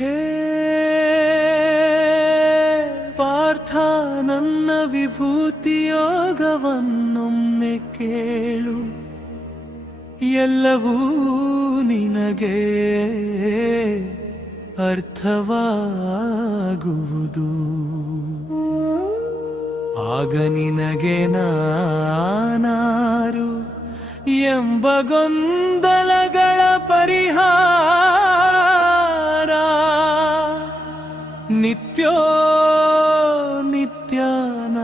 ಹೇ ಪಾರ್ಥ, ನನ್ನ ವಿಭೂತಿಯೋಗವನ್ನೊಮ್ಮೆ ಕೇಳು, ಎಲ್ಲವೂ ನಿನಗೆ ಅರ್ಥವಾಗುವುದು. ಆಗ ನಿನಗೆ ನಾನಾರು ಎಂಬ ಗೊಂದಲಗಳ ಪರಿಹಾರ ನಿತ್ಯೋ ನಿತ್ಯಾನ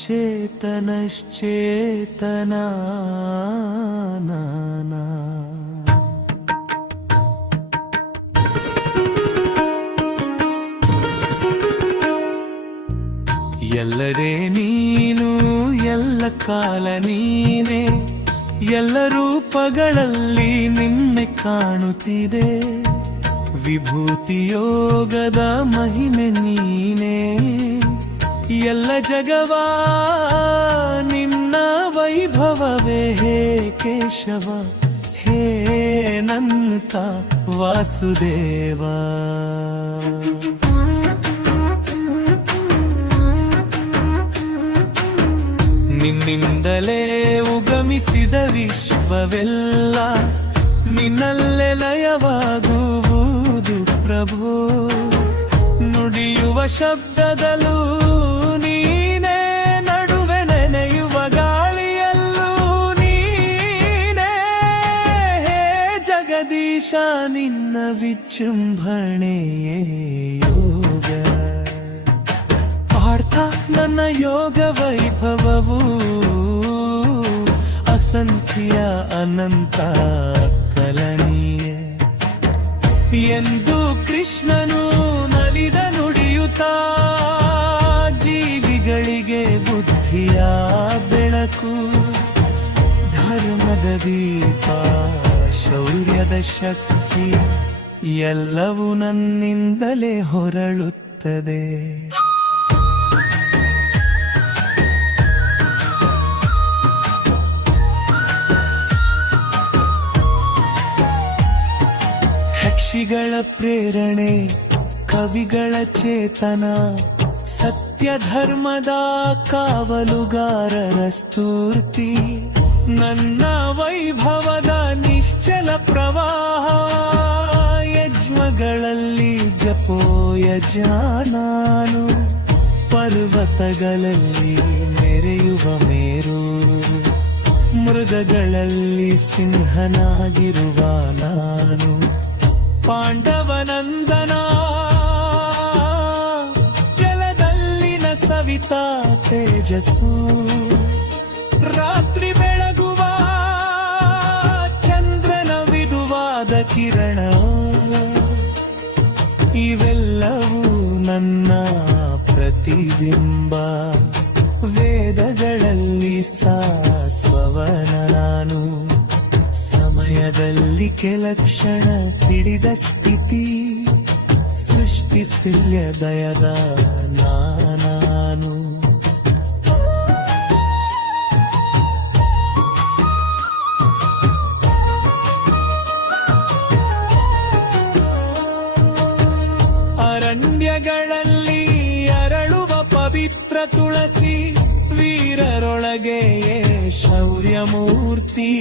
ಚೇತನಶ್ಚೇತನಾ. ಎಲ್ಲರೇ ನೀನು, ಎಲ್ಲ ಕಾಲ ನೀನೇ, ಎಲ್ಲ ರೂಪಗಳಲ್ಲಿ ನಿನ್ನೆ ಕಾಣುತ್ತಿದೆ. ವಿಭೂತಿಯೋಗದ ಮಹಿಮೆ ನೀನೇ, ಎಲ್ಲ ಜಗವಾ ನಿನ್ನ ವೈಭವವೇ. ಹೇ ಕೇಶವ, ಹೇ ನಂತ ವಾಸುದೇವ. ನಿನ್ನಿಂದಲೇ ಉಗಮಿಸಿದ ವಿಶ್ವವೆಲ್ಲ, ನಿನ್ನಲ್ಲೇ ಲಯವಾಗುವುದು ಪ್ರಭು. ನುಡಿಯುವ ಶಬ್ದದಲ್ಲೂ ನೀನೇ, ನಡುವೆ ನೆನೆಯುವ ಗಾಳಿಯಲ್ಲೂ ನೀನೇ. ಹೇ ಜಗದೀಶ, ನಿನ್ನ ವಿಜೃಂಭಣೆಯೇ ಯೋಗ. ಪಾರ್ಥ, ನನ್ನ ಯೋಗ ವೈಭವವು ಅಸಂಖ್ಯ ಅನಂತ ಕಲನೀಯ ಎಂದು ಕೃಷ್ಣನು ನಲಿದ ನುಡಿಯುತ್ತಾ. ಜೀವಿಗಳಿಗೆ ಬುದ್ಧಿಯ ಬೆಳಕು, ಧರ್ಮದ ದೀಪ, ಶೌರ್ಯದ ಶಕ್ತಿ, ಎಲ್ಲವೂ ನನ್ನಿಂದಲೇ ಹೊರಳುತ್ತದೆ. ಋಷಿಗಳ ಪ್ರೇರಣೆ, ಕವಿಗಳ ಚೇತನ, ಸತ್ಯ ಧರ್ಮದ ಕಾವಲುಗಾರರ ಸ್ಫೂರ್ತಿ. ನನ್ನ ವೈಭವದ ನಿಶ್ಚಲ ಪ್ರವಾಹ, ಯಜ್ಞಗಳಲ್ಲಿ ಜಪೋಯಜಾನಾನು, ಪರ್ವತಗಳಲ್ಲಿ ಮೆರೆಯುವ ಮೇರು, ಮೃಗಗಳಲ್ಲಿ ಸಿಂಹನಾಗಿರುವ ನಾನು. ಪಾಂಡವನಂದನ, ಜಲದಲ್ಲಿನ ಸವಿತಾ ತೇಜಸ್ಸು, ರಾತ್ರಿ ಬೆಳಗುವ ಚಂದ್ರನ ವಿದುವಾದ ಕಿರಣ. ಇವೆಲ್ಲವೂ ನನ್ನ ಪ್ರತಿಬಿಂಬ, ವೇದಗಳಲ್ಲಿ ಶಾಶ್ವತನ ನಾನು. ಸಮಯದಲ್ಲಿ ಕೆಲ ಕ್ಷಣ ತಿಳಿದ ಸ್ಥಿತಿ, ಸೃಷ್ಟಿ ಸ್ಥಿಲ್ಯ ದಯದ ನಾನು. ಅರಣ್ಯಗಳಲ್ಲಿ ಅರಳುವ ಪವಿತ್ರ ತುಳಸಿ, ವೀರರೊಳಗೆ ಶೌರ್ಯ ಮೂರ್ತಿ.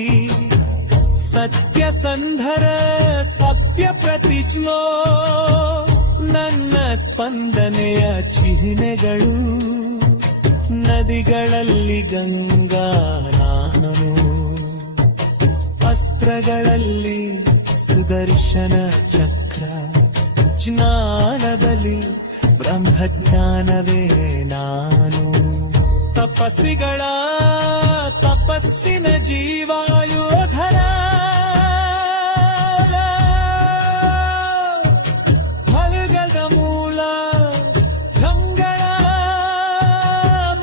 ಸತ್ಯಸಂಧರ ಸಭ್ಯ ಪ್ರತಿಜ್ಞೋ, ನನ್ನ ಸ್ಪಂದನೆಯ ಚಿಹ್ನೆಗಳು. ನದಿಗಳಲ್ಲಿ ಗಂಗಾ ನಾನು, ಅಸ್ತ್ರಗಳಲ್ಲಿ ಸುದರ್ಶನ ಚಕ್ರ. ಜ್ಞಾನದಲ್ಲಿ ಬ್ರಹ್ಮಜ್ಞಾನವೇ ನಾನು. ತಪಸ್ವಿಗಳ ತಪಸ್ಸಿನ ಜೀವಾಯೋಧರ, ಫಲಗದ ಮೂಲ ಗಂಗಳ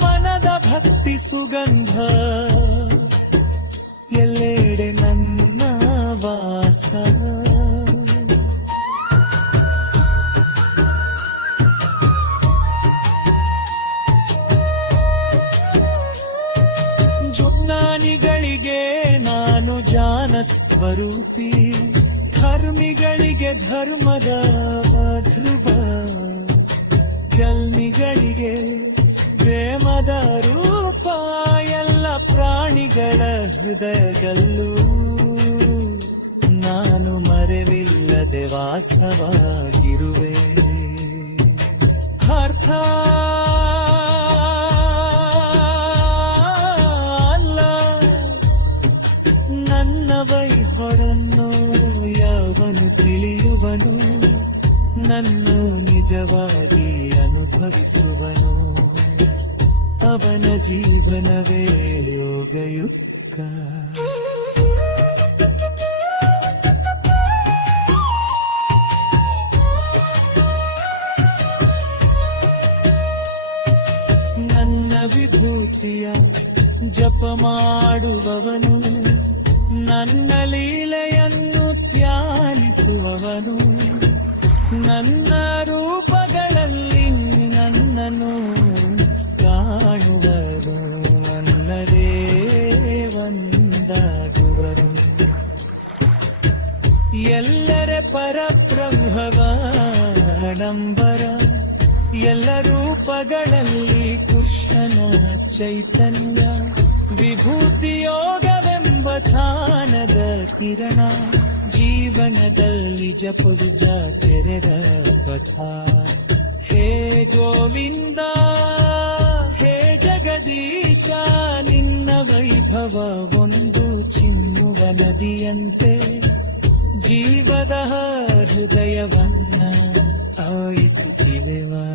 ಮನದ ಭಕ್ತಿ ಸುಗಂಧ. ಎಲ್ಲೆಡೆ ನನ್ನ ವಾಸ, ಜ್ಞಾನಿಗಳಿಗೆ ನಾನು ಜಾನ ಸ್ವರೂಪಿ. ಧರ್ಮ ಧರ್ಮಿಗಳಿಗೆ ಧರ್ಮದ ಧ್ರುವ, ಕಲ್ಮಿಗಳಿಗೆ ಪ್ರೇಮದ ರೂಪ, ಎಲ್ಲ ಪ್ರಾಣಿಗಳ ಹೃದಯದಲ್ಲೂ ನಾನು ಮರೆವಿಲ್ಲದೆ ವಾಸವಾಗಿರುವೆ. ಅರ್ಥ ಅಲ್ಲ ನನ್ನ ವೈಭವವನ್ನು ಯಾವನು ತಿಳಿಯುವನು, ನನ್ನ ನಿಜವಾಗಿ ಅನುಭವಿಸುವನು, ಅವನ ಜೀವನವೇ ಯೋಗಯುಕ್ತ. ನನ್ನ ವಿಭೂತಿಯ ಜಪ ಮಾಡುವವನು, ನನ್ನ ಲೀಲೆಯನ್ನು ಧ್ಯಾನಿಸುವವನು, ನನ್ನ ರೂಪಗಳಲ್ಲಿ ನನ್ನನ್ನು ಕಾಣುವರು, ನನ್ನದೇ ಒಂದಾಗುವರು. ಎಲ್ಲರ ಪರಬ್ರಹ್ಮವಾಡಂಬರ, ಎಲ್ಲ ರೂಪಗಳಲ್ಲಿ ಕೃಷ್ಣನ ಚೈತನ್ಯ, ವಿಭೂತಿ ಯೋಗವೆಂಬ ಧ್ಯಾನದ ಕಿರಣ, ಜೀವನದಲ್ಲಿ ಜಪುಜ ತೆರೆದ ಪಥ. ಹೇ ಗೋವಿಂದ ಹೇ ಜಗದೀಶ, ನಿನ್ನ ವೈಭವ ಒಂದು ಚಿಮ್ಮುವ ನದಿಯಂತೆ ಜೀವದ ಹೃದಯವನ್ನ ಆಯಿಸುತ್ತಿವೆವಾ.